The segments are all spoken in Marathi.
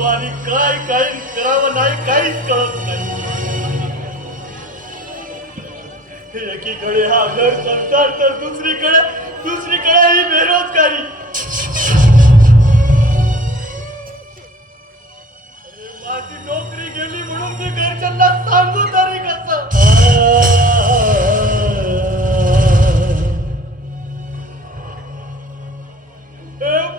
करावं आणि काय काय करावं नाही काहीच कळत नाही. एकीकडे हा घर संसार तर दुसरीकडे ही बेरोजगारी. माझी नोकरी गेली म्हणून मी घरच्यांना सांगू तरी कसं.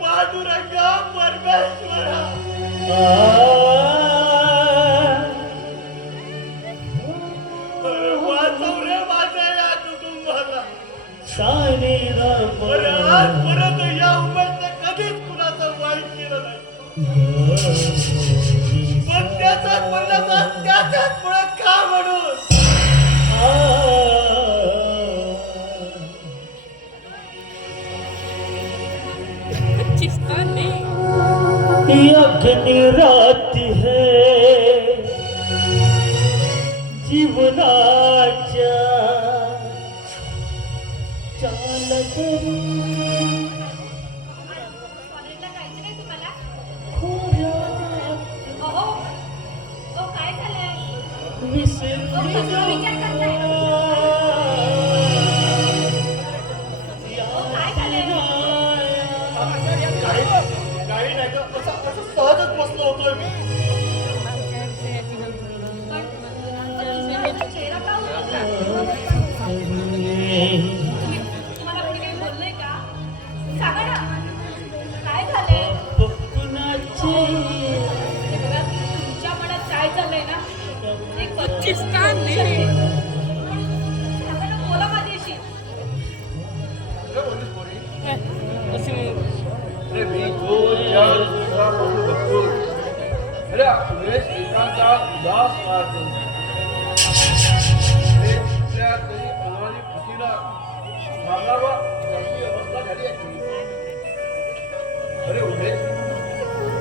पांडुरंगा परमेश्वरा, वाचव रे माझ्या या कुटुंबाला. परत या उमेदने कधीच कुणाचं वाईट केलं नाही. पण त्याचाच म्हणलं तर त्याच्याच मुळे का म्हणून. अग्नि रात है जीवनाच्या चालक काही नाही का असं सहजच बसलो होतोय मी.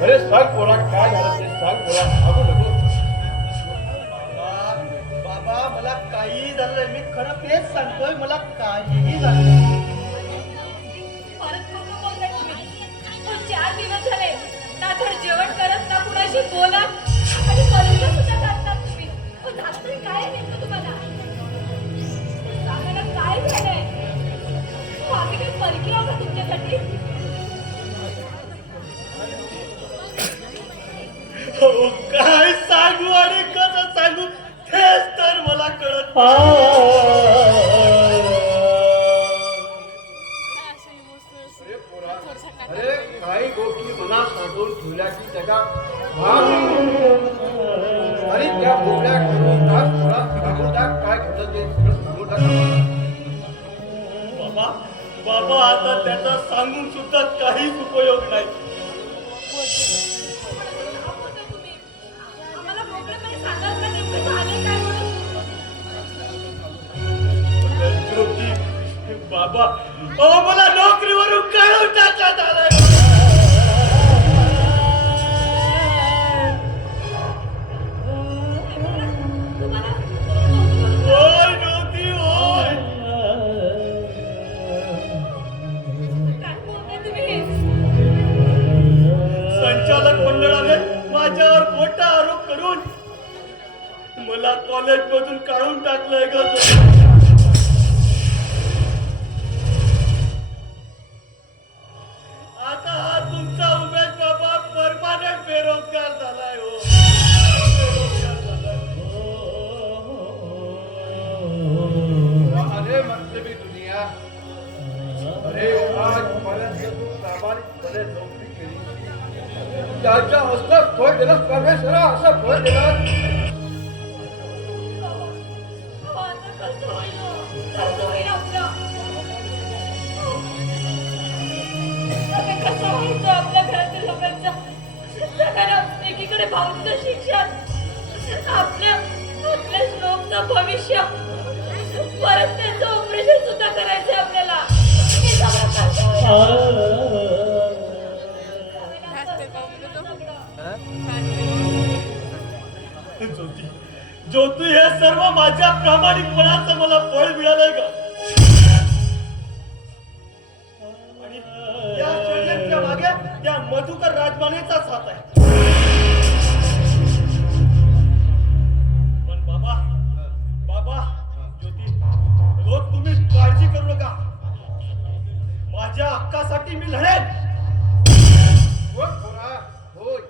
अरे सांग पोरा काय झालं ते सांग पोरा सांगू नको. बाबा मला काहीही झालंय. मी खरं तेच सांगतोय, मला काहीही झालं. 4 दिवस झाले ना थोडं जेवण करत ना कुणाशी बोलत आणि कॉलेजला सुद्धा जातात तुम्ही. रात्री काय नेमकं तुम्हाला सांगायला काय झालंय. आम्ही काही परकी आहो का तुमच्यासाठी. काय सांगू आणि कसं सांगू तेच तर मला कळत. अरे काही गोष्टी मनात साठवून ठेवल्या की त्याचा आणि त्या बोबड्या करून टाक थोडा सांगून टाक काय घडलं ते सगळं सांगून टाक. बाबा आता त्याचा सांगून सुद्धा काहीच उपयोग नाही. आम्हाला मोकळेपणे सांगाल का नेमकं झालंय काय म्हणून. बाबा मला नोकरीवरून काढून टाकण्यात आलंय. होय नव्हती होय. संचालक मंडळाने माझ्यावर खोटा आरोप करून मला कॉलेजमधून काढून टाकलंय ग. आता हा तुमचा उमेश बाबा परमानंट बेरोजगार झालाय. हो बेरोजगार झालाय. अरे मतलबी दुनिया. अरे आजपर्यंत तू प्रामाणिकपणे नोकरी केली, त्याच्या हस्तात फळ दिलं परमेश्वरा, असं फळ दिलं. आपल्या घरातील लोकांचं एकीकडे भाऊचं शिक्षण, आपल्या श्लोकचं भविष्य, परत त्याचं ऑपरेशन सुद्धा करायचंय आपल्याला. ज्योती हे सर्व माझ्या प्रामाणिकपणाचं मला फळ मिळालंय का. आणि या षडयंत्राच्या मागे त्या मधुकर राजमानेचाच हात आहे. पण बाबा बाबा ज्योती, रोज तुम्ही काळजी करू नका. माझ्या हक्कासाठी मी लढेन. होय पोरा होय.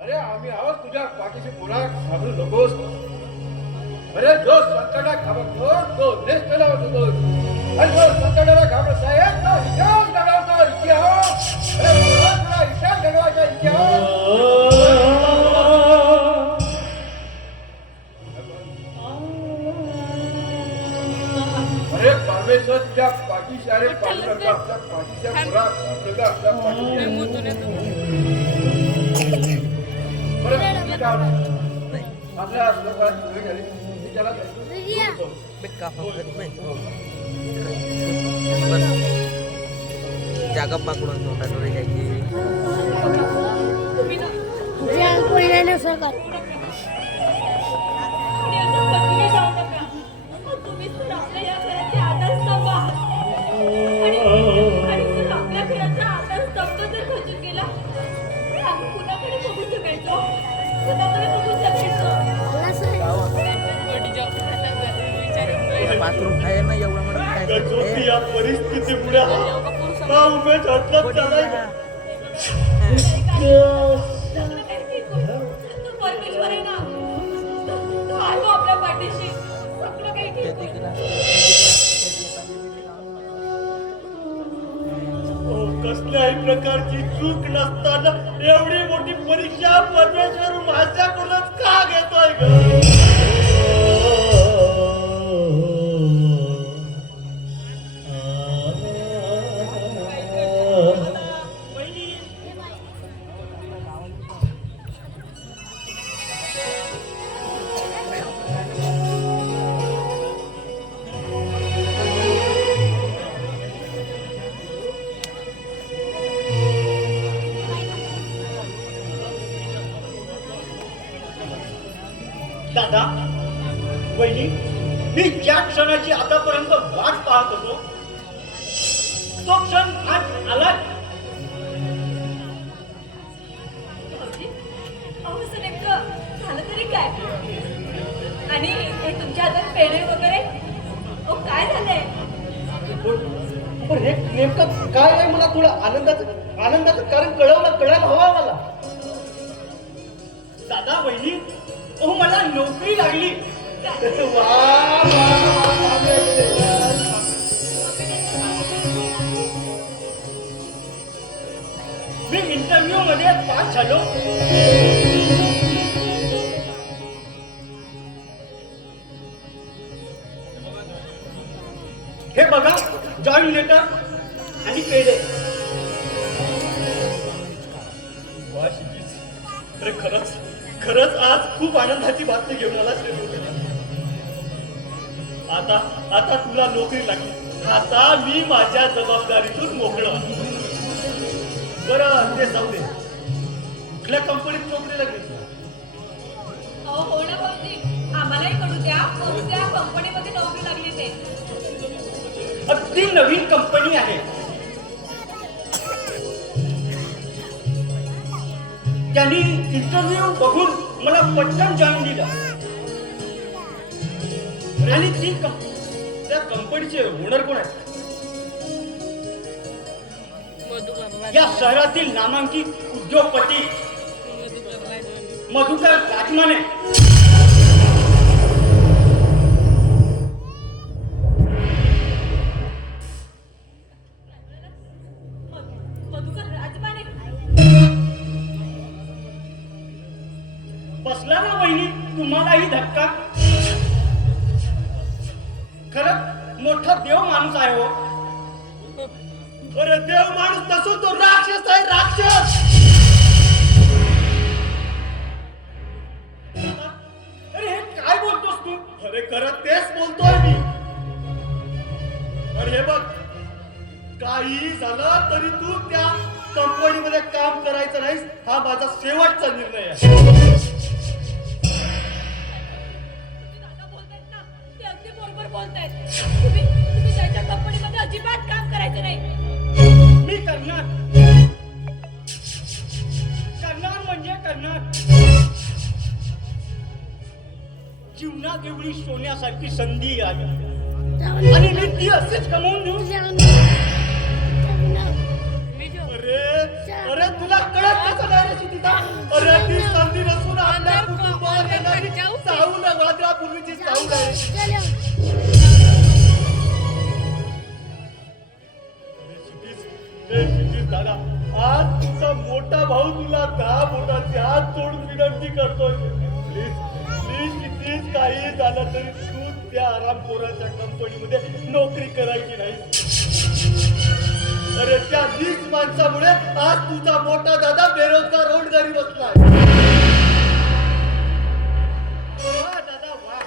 अरे आम्ही आहोत तुझ्या पाठीशी पोरा, घाबरू नकोस. अरे जो संकटात घाबरतो तो नेस्टला होतो. आणि जो संकटाला घाबरत आहे तो इतिहास घडवतो. इतिहास अरे पोरा, तुला इतिहास घडवायचा. इतिहास अरे परमेश्वर तुझ्या पाठीशी. अरे पाठीशी आपल्या पाठीशी पोरा, आपल्या पाठीशी. आपल्या लोकांना सोय झाली. त्याला जागा पकडून तोंडाकडे जायची. तुम्ही ना सरकार आणि आता कधीही जाऊ नका. तुम्हीच तर आपल्या या घराचे आधारस्तंभ आहात. आणि जर आपल्या घराचा आधारस्तंभ जर खचून गेला तर आम्ही कुणाकडे बघू शकायचो? कुणाकडे बघू शकायचो? बाथरूम आहे ना एवढं म्हणून काय ज्योती, या परिस्थितीमुळे हा उमेश हटलत चालाय. सगळं काही ठीक होईल. तो परमेश्वर आहे ना, तो आहे आपल्या पाठीशी. सगळं काही ठीक होईल. कसल्याही प्रकारची चूक नसताना एवढी मोठी परीक्षा परमेश्वर माझ्याकडूनच का घेतोय ग? दादा, वहिनी, मी ज्या क्षणाची आतापर्यंत वाट पाहत होतो तो क्षण आज आला. भाऊजी, अहो असं नेमकं झालं तरी काय? आणि हे तुमच्या हातात पेढे वगैरे, अहो काय झालंय? पण हे नेमकं काय आहे? मला थोडं आनंदाचं कारण कळायला हवं मला. दादा, वहिनी, अहो मला नोकरी लागली. वा, वा, वा, मी इंटरव्ह्यू मध्ये पास झालो. हे बघा, जॉईन लेटर आणि पेढे. अरे खरंच आज खूप आनंदाची बातमी घेऊन आला. आता तुला नोकरी लागली. आता मी माझ्या जबाबदारीतून मोकळं. बरं, ते जाऊ दे. कुठल्या कंपनीत नोकरी लागली? अहो हो ना भाऊजी, आम्हालाही कळू द्या कोणत्या कंपनीमध्ये नोकरी लागली ते. अगदी नवीन कंपनी आहे. त्यांनी इंटरव्ह्यू बघून मला पटकन जॉईन दिलं. आणि त्या कंपनीचे ओनर कोण आहेत? या शहरातील नामांकित उद्योगपती मधुकर राजमाने. मधुकर राजमाने. बसला ना वहिनी तुम्हालाही धक्का? खरंच मोठा देव माणूस आहे हो. अरे देव माणूस नसून तो राक्षस आहे, राक्षस. अरे हे काय बोलतोस तू? अरे खरं तेच बोलतोय मी. अरे हे बघ, काही झालं तरी तू त्या कंपनीमध्ये काम करायचं नाहीस, हा माझा शेवटचा निर्णय आहे. बोलतायत तुम्ही त्याच्या कंपनीमध्ये अजिबात काम करायचं नाही. मी करणार. करणार? जीवनात एवढी सोन्यासारखी संधी आली आणि मी ती असेच कमवून देऊ? अरे तुला कळत कसं नाही रे सुचिता? अरे ती संधी नसून आपल्या कुटुंबावर येणारी चाहूल आहे, वादळापूर्वीची चाहूल आहे. क्षितिज दादा, आज तुझा मोठा भाऊ तुला 10 बोटाचे हात जोडून विनंती करतोय. प्लीज प्लीज क्षितिज, काही झालं तरी तू त्या आरामखोराच्या कंपनीमध्ये नोकरी करायची नाही. अरे त्या नीच माणसामुळे आज तुझा मोठा दादा बेरोजगार रोडगारी बसलाय. वा दादा वा.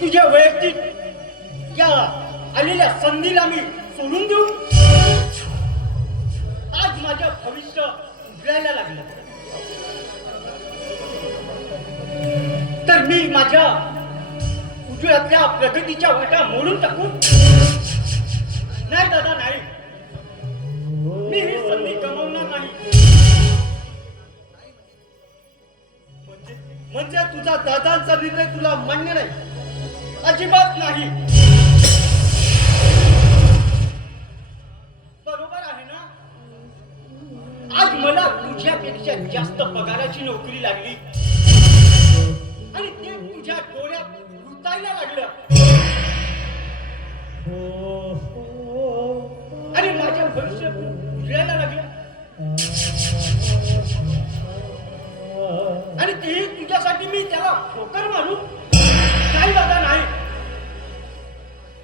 तुझ्या वैयक्तिक या आलेल्या संधीला मी सोडून देऊ? आज माझं भविष्य उजळायला लागलं तर मी माझ्या उजव्यातल्या प्रगतीच्या वाटा मोडून टाकू? नाही दादा नाही, मी ही संधी गमावणार नाही. म्हणजे तुझा दादांचा निर्णय तुला मान्य नाही? अजिबात नाही. बरोबर आहे ना? आज मला तुझ्यापेक्षा जास्त पगाराची नोकरी लागली आणि ते तुझ्या डोळ्यात रुतायला लागलं आणि माझ्या भविष्य उजळायला लागलं आणि तेही तुझ्यासाठी मी त्याला ठोकर मारू? नाही दादा नाही,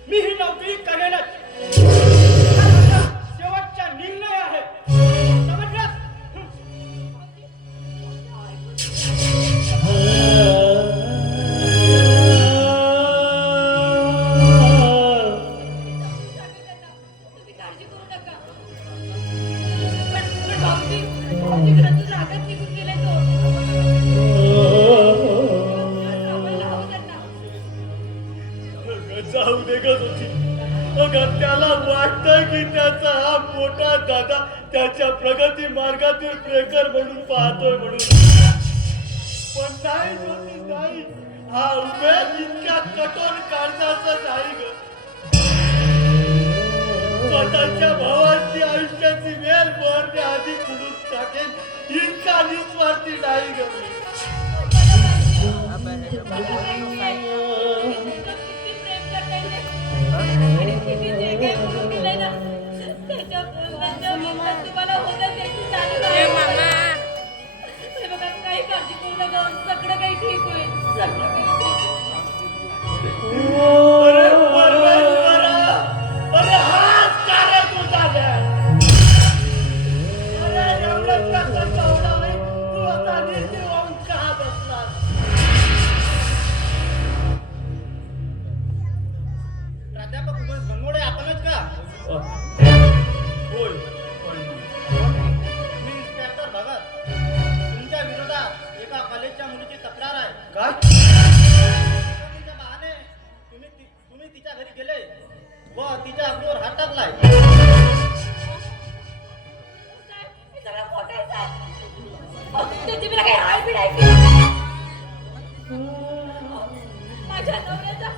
मी ही नोकरी करेनच. हा माझा शेवटचा निर्णय आहे, समजलास? तुम्ही काळजी करू नका. पण भाऊजी घरातून रागात निघून गेले तो. सांभाळायला हवं त्यांना. जाऊ दे ग तुझी. अगं त्याला वाटतंय की त्याचा हा मोठा दादा त्याच्या प्रगती मार्गातील ब्रेकर म्हणून पाहतोय म्हणून. पण नाही ज्योती नाही, हा उमेद इतक्या कठोर काळजाचा नाही ग. स्वतःच्या भावाची आयुष्याची वेल भरण्याआधी पुढून टाकेल इतका निस्वार्थी नाही ग मी. किती प्रेम करताय ते. आणि किती जे काही म्हणून दिलंय ना, त्याच्या प्रेमाच्या विश्वास तुम्हाला होतं त्याची चालू आहे. हे बघा, काही काळजी करू नका, सगळं काही ठीक होईल. सगळं काही ठीक होईल. अरे परमेश्वरा, अरे हाच का रे तुझा वेळ? अरे एवढं कसं केवढं वेळ तू आता निर्जीव होऊन का बसलास? प्राध्यापक उमेश बनमोडे आपणच का? होय. मी इन्स्पेक्टर भगत. तुमच्या विरोधात एका कॉलेजच्या मुलीची तक्रार आहे. काय? तुमच्या बहाने तुम्ही तिच्या घरी गेले व तिच्या अंगावर हात टाकलाय. साहेब, हे सगळं खोटं आहे, साहेब. अहो, त्याची मला काही हालबीड आहे की? माझ्या नवऱ्याचा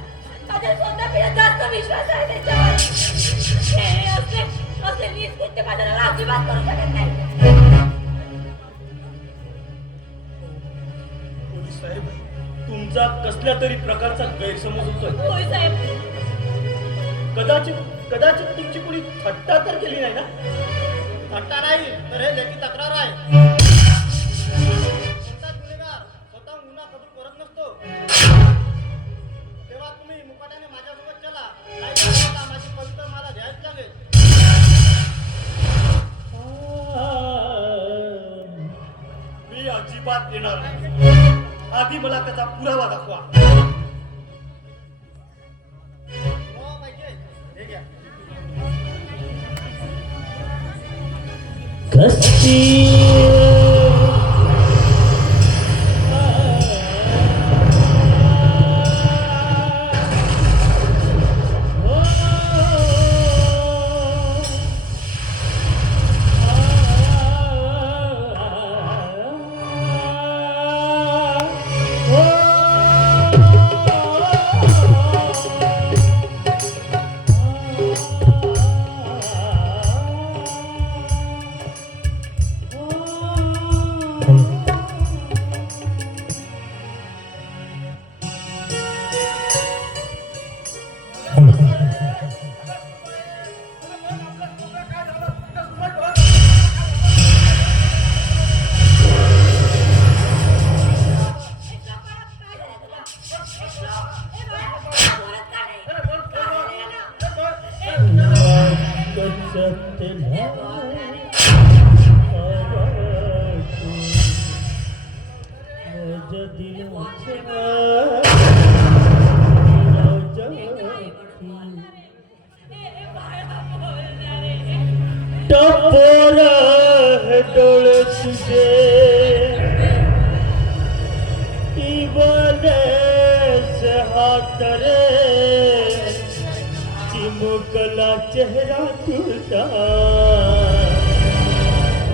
माझ्या स्वतःपेक्षा जास्त विश्वास आहे त्याच्यावर. हे असे नीच कृत्य माझ्या नवरा अजिबात करू शकत नाही. पोलीस साहेब, तुमचा कसल्या तरी प्रकारचा गैरसमज होतोय. होय साहेब. कदाचित तुमची कुणी थट्टा तर केली नाही ना? थट्टा नाही तर हे लेखी तक्रार आहे. कोणता गुन्हेगार स्वतः गुन्हा कबूल करत नसतो. तेव्हा तुम्ही मुकाट्याने माझ्यासोबत चला, नाही तर माझी पवित्र मला घ्यायच लागेल. मी अजिबात येणार नाही. आधी मला त्याचा पुरावा दाखवा. हो पाहिजे, हे घ्या. टपोर डोळ तुझे इवनेस हात रे चिमुकला चेहरा तुझा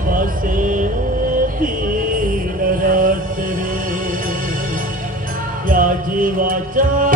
वासे दिन रात रे या जीवाच्या